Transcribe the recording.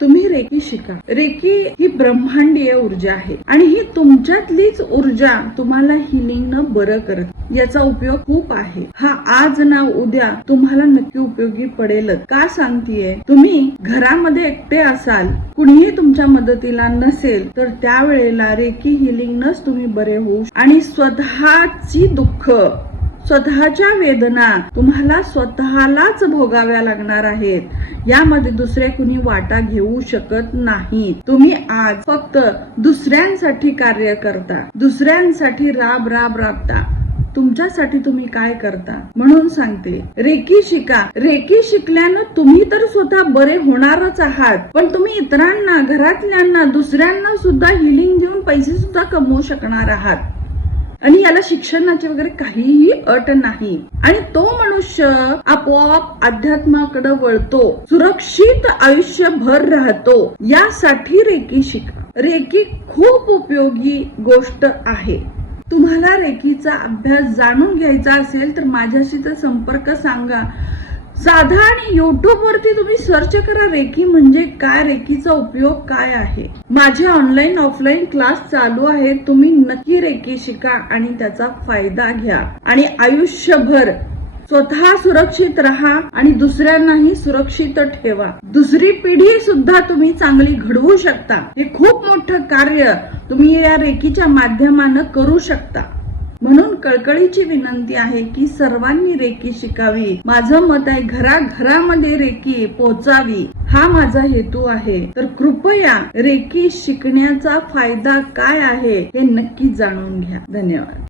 तुम्ही रेकी शिका. रेकी ही ब्रह्मांडीय ऊर्जा आहे आणि ही तुमच्यातलीच ऊर्जा तुम्हाला हिलिंगनं बरं करत. याचा उपयोग खूप आहे. हा आज ना उद्या तुम्हाला नक्की उपयोगी पडेलच. का सांगतेय? तुम्ही घरामध्ये एकटे असाल, कुणीही तुमच्या मदतीला नसेल, तर त्यावेळेला रेकी हिलिंगनच तुम्ही बरे होऊ आणि स्वतःची दुःख, स्वतःच्या वेदना तुम्हाला स्वतःलाच भोगाव्या लागणार आहेत. यामध्ये दुसरे कुणी वाटा घेऊ शकत नाही. तुम्ही आज फक्त दुसऱ्यांसाठी कार्य करता, दुसऱ्यांसाठी राबता. तुमच्यासाठी तुम्ही काय करता? म्हणून सांगते, रेकी शिका. रेकी शिकल्यानं तुम्ही तर स्वतः बरे होणारच आहात, पण तुम्ही इतरांना, घरातल्यांना, दुसऱ्यांना सुद्धा हिलिंग देऊन पैसे सुद्धा कमवू शकणार आहात. आणि याला शिक्षणाची वगैरे काहीही अट नाही. आणि तो मनुष्य आपोआप अध्यात्माकडे वळतो, सुरक्षित आयुष्यभर राहतो. यासाठी रेकी शिका. रेकी खूप उपयोगी गोष्ट आहे. तुम्हाला रेकीचा अभ्यास जाणून घ्यायचा असेल तर माझ्याशी तर संपर्क सांगा. साधा आणि युट्यूब वरती तुम्ही सर्च करा रेकी म्हणजे काय, रेकीचा उपयोग काय आहे. माझे ऑनलाईन ऑफलाईन क्लास चालू आहेत. तुम्ही नक्की रेकी शिका आणि त्याचा फायदा घ्या आणि आयुष्यभर स्वतः सुरक्षित राहा आणि दुसऱ्यांनाही सुरक्षित ठेवा. दुसरी पिढी सुद्धा तुम्ही चांगली घडवू शकता. हे खूप मोठं कार्य तुम्ही या रेकीच्या माध्यमानं करू शकता. म्हणून कळकळीची विनंती आहे की सर्वांनी रेकी शिकावी. माझं मत आहे घराघरामध्ये रेकी पोहोचावी, हा माझा हेतू आहे. तर कृपया रेकी शिकण्याचा फायदा काय आहे हे नक्की जाणून घ्या. धन्यवाद.